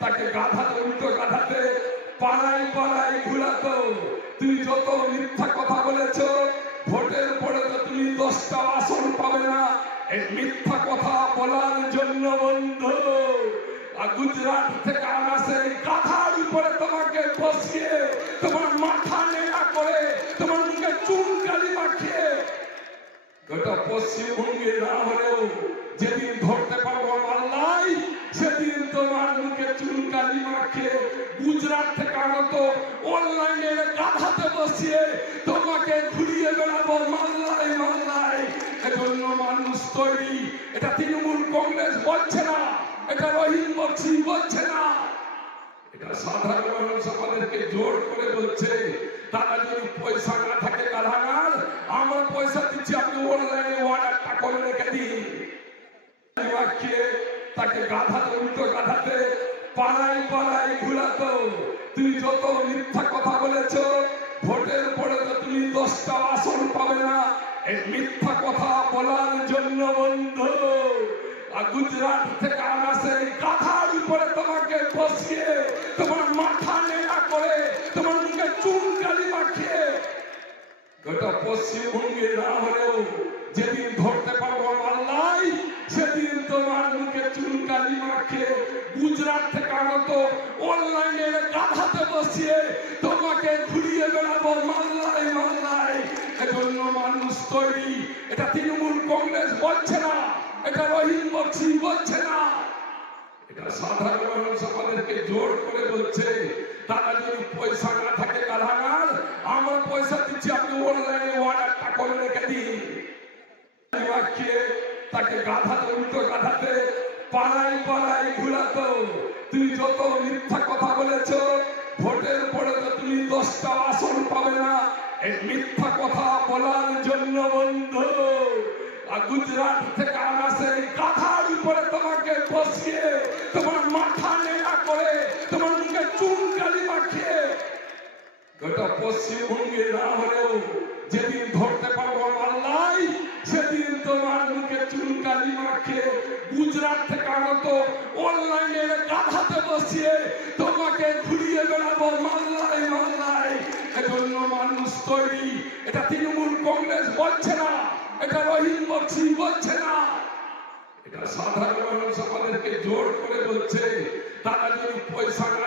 তাকে গাধাতে, উল্টো গাধাতে, পাড়ায় পাড়ায় ঘুরাতো। তুমি যত মিথ্যা কথা বলেছ, ভোটের পরে তো তুমি দশটা আসন পাবে না। এই মিথ্যা কথা বলার জন্য বন্ধু, আর গুজরাট থেকে আনাসে গাধার উপরে তোমাকে বসিয়ে, তোমার মাথা নেড়া করে, তোমার মুখে চুন কালি মাখিয়ে, গোটা পশ্চিমবঙ্গে না হলেও যেদিন ধরতে পারব লাই সেদিন তোমার মুখে চুনকালি মাখে, গুজরাট থেকে আগত অনলাইনে গাধাতে বসিয়ে তোমাকে ঘুরিয়ে বেড়াবো মাল্লাই মাল্লাই এজন্য মানুষ তৈরি। এটা তৃণমূল কংগ্রেস বলছে না, এটা রহিম বক্সি বলছে না। এটা সাধারণ মানুষ আমাদেরকে জোর করে বলছে, তারা যদি পয়সা না থাকে কারাগার আমরা পয়সা দিচ্ছি, আপনি অনলাইনে অর্ডারটা করে রেখে দিন। গাধাতে উল্টো গাধাতে পাড়ায় পাড়ায় ঘুরাতো। তুমি যত মিথ্যা কথা বলেছ, ভোটের পরে তো তুমি দশটা আসন পাবে না। এই মিথ্যা কথা বলার জন্য বন্ধু, আর গুজরাট থেকে আনাসে গাধার উপরে তোমাকে বসিয়ে, তোমার মাথা নেড়া করে, তোমার মুখে চুন কালি মাখিয়ে, গোটা পশ্চিমবঙ্গে না হলেও যেদিন ধরতে তোমার মুখে চুনকালি মাখে। গুজরাট থেকে আগত অনলাইনে গাধাতে বসিয়ে তোমাকে ঘুরিয়ে বেড়াবো মাল্লাই মাল্লাই এজন্য মানুষ তৈরি। এটা তৃণমূল কংগ্রেস বলছে না, এটা রহিম বক্সি বলছে না। এটা সাধারণ মানুষ আমাদেরকে জোর করে বলছে, তারা যদি পয়সা না থাকে কারাগার আমরা পয়সা দিচ্ছি, আপনি অনলাইনে অর্ডারটা করে রেখে দিন। খেয়ে তাকে গাধাতে, উল্টো গাধাতে, পাড়ায় পাড়ায় ঘুরাতো। তুমি যত মিথ্যা কথা বলেছ, ভোটের পরে তো তুমি দশটা আসন পাবে না। এই মিথ্যা কথা বলার জন্য বন্ধু, আর গুজরাট থেকে আনাসে গাধার উপরে তোমাকে বসিয়ে, তোমার মাথা নেড়া করে, তোমার মুখে চুন কালি মাখিয়ে, গোটা পশ্চিমবঙ্গে না হলেও যেদিন ধরতে পারব সেদিন তোমার মুখে চুনকালি মাখে। গুজরাট থেকে আগত অনলাইনে গাধাতে বসিয়ে তোমাকে ঘুরিয়ে বেড়াবো মাল্লাই মাল্লাই এজন্য মানুষ তৈরি। এটা তৃণমূল কংগ্রেস বলছে না, এটা রহিম বক্সি বলছে না। এটা সাধারণ মানুষ আমাদেরকে জোর করে বলছে, তারা যদি পয়সা না